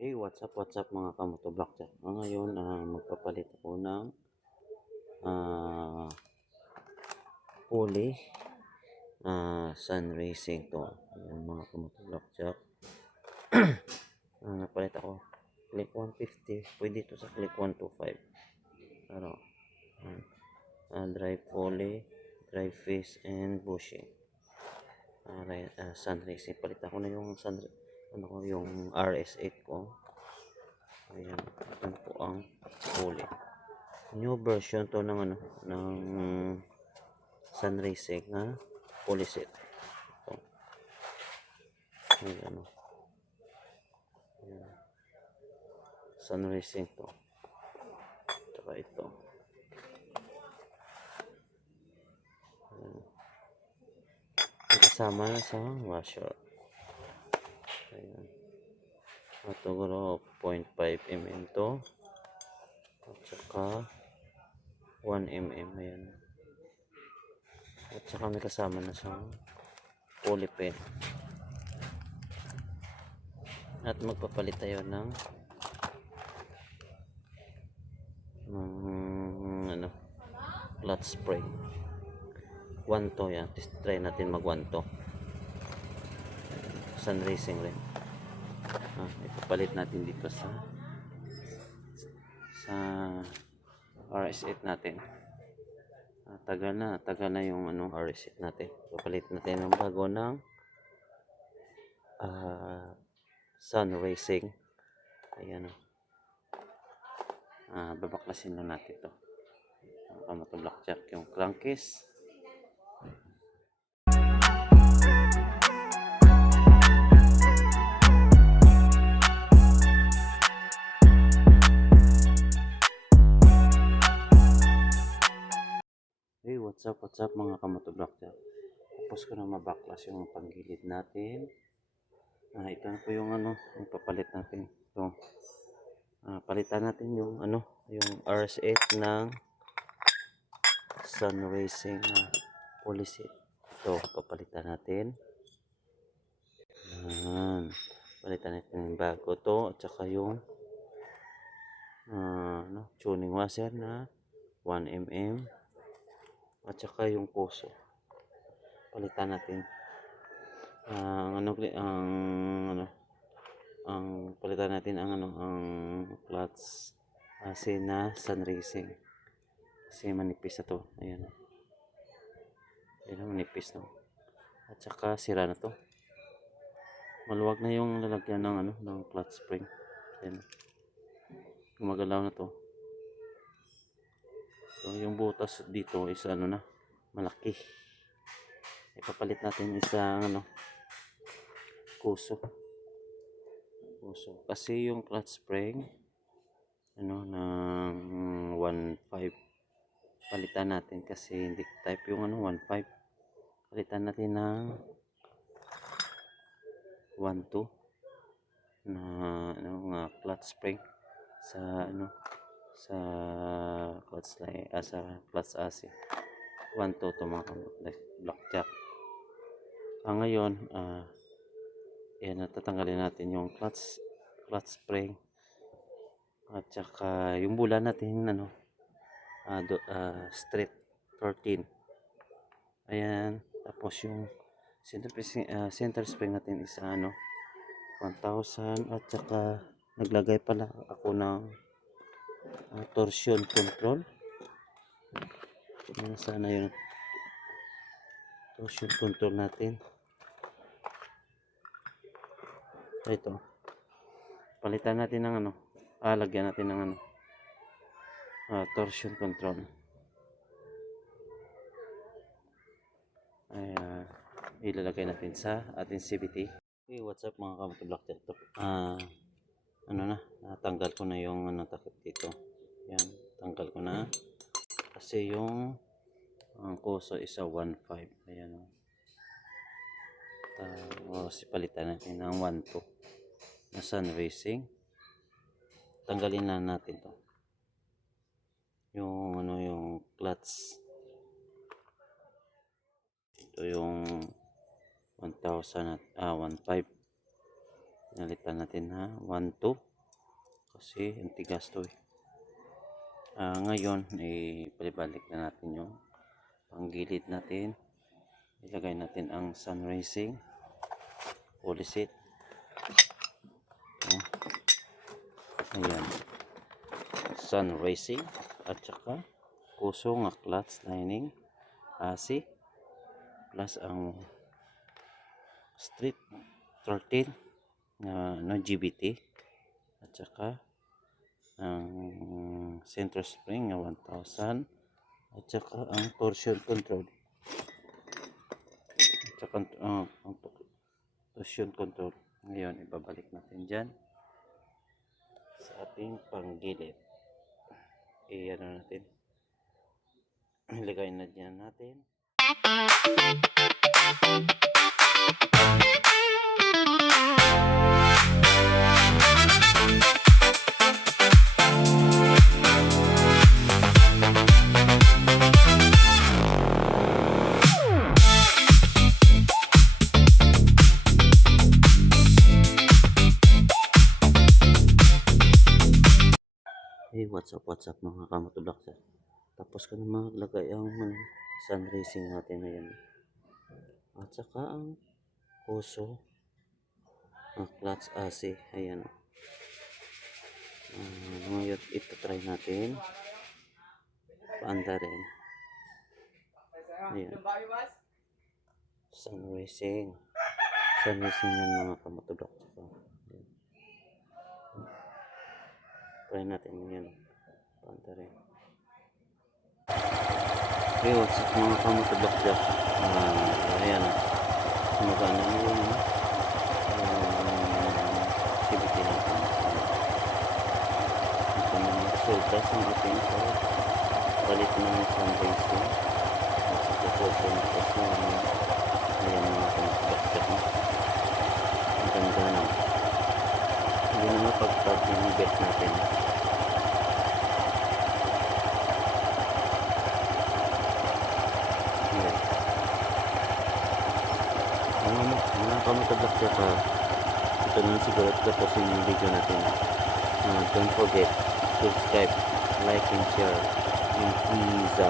Hey, what's up mga kamotovlog dyan. Ngayon, magpapalit ako ng pulley sun racing to. Ayan mga kamotovlog dyan. Napalit ako. Click 150. Pwede ito sa click 125. Pero, drive pulley, drive face, and bushing. Sun racing. Palit ako na yung yung RS8 ko. Ayan, ito po ang pulley. New version to ng sun racing na pulley set. Ito. Ayan, ayan. Sun racing to. Tsaka ito. Ayan. Kasama na sa washer. Ayan. Siguro 0.5 mm to. At saka 1 mm. Ayan. At saka may kasama na siyang pulley pin. At magpapalit tayo ng clutch spring. 1 to yan. Try natin mag 1 to. Sun racing rin. Ipapalit natin dito sa RS8 natin. Tagal na yung RS8 natin. Ipapalit natin ng bago ng sun racing. Ayan o. Babaklasin na natin ito. Blackjack yung crankcase. Hey, what's up mga kamotovlog. Tapos ko na mabaklas yung panggilid natin. Ito na po yung yung papalit natin. Ito. Palitan natin yung yung RS8 ng sun racing pulley set. Ito, papalitan natin. Palitan natin yung bago to at saka yung tuning washer na 1 mm at saka yung puso. Palitan natin palitan natin ang clutch na sun racing kasi manipis na to. Ayan, manipis no. At saka sira na to. Maluwag na yung lalagyan ng clutch spring. Ayan, gumagalaw na to. So yung butas dito is malaki. Ipapalit natin isang kuso kasi yung clutch spring ng 1.5 palitan natin kasi hindi type yung 1.5. Palitan natin ng 1.2 na clutch spring sa sa clutch sa clutch AC 1.2 to mga blackjack. Ngayon yan, tatanggalin natin yung clutch spring at saka yung bula natin straight 13. Ayan, tapos yung center spring natin is 1,000 at saka naglagay pala ako ng torsion control. Sana yun torsion control natin. Ito, palitan natin ng lagyan natin ng torsion control. Ilalagay natin sa ating CVT. Hey, what's up mga kamotovlog. Natanggal ko na yung takip dito. Yan, tanggal ko na kasi yung ang kuso is 1.5. Ayan palitan natin ng 1.2 na sun racing. Tanggalin na natin to yung yung clutch. Ito yung 1,000 at 1.5 Pinalitan natin ha. 1, 2. Kasi ang tigas to eh. Ngayon, palibalik na natin yung panggilid natin. Ilagay natin ang sun racing. Polisit. Ayan. Sun racing. At saka kuso nga clutch lining. AC. Plus ang street 13 na GBT. At saka ang center spring na 1000 at saka ang torsion control at saka ang torsion control. Ngayon ibabalik natin dyan sa ating panggilid. Ano natin, ilagay na dyan natin. What's up mga kamotoblock. Tapos ko na maglagay ang sun racing natin ngayon. At saka ang kuso, ang clutch AC. Ayan. Ngayon ito try natin. Paanda rin. Ayan. Sun racing. Sun racing yan mga kamotoblock. Try natin yan. Paanda rin. Okay, what's up mga kamotoblock dyan. Ayan. Magana na yung CBT natin. Ito na yung resulta sa ating palit ng sun racing. Sa proportion na kasi ayan mga kamotoblock dyan. Ang ganda na. Hindi na mapagpag yung belt natin. Mga kamotoblock dyan ka. Ito na siguro tapos yung video natin. Don't forget, subscribe, like and share, and please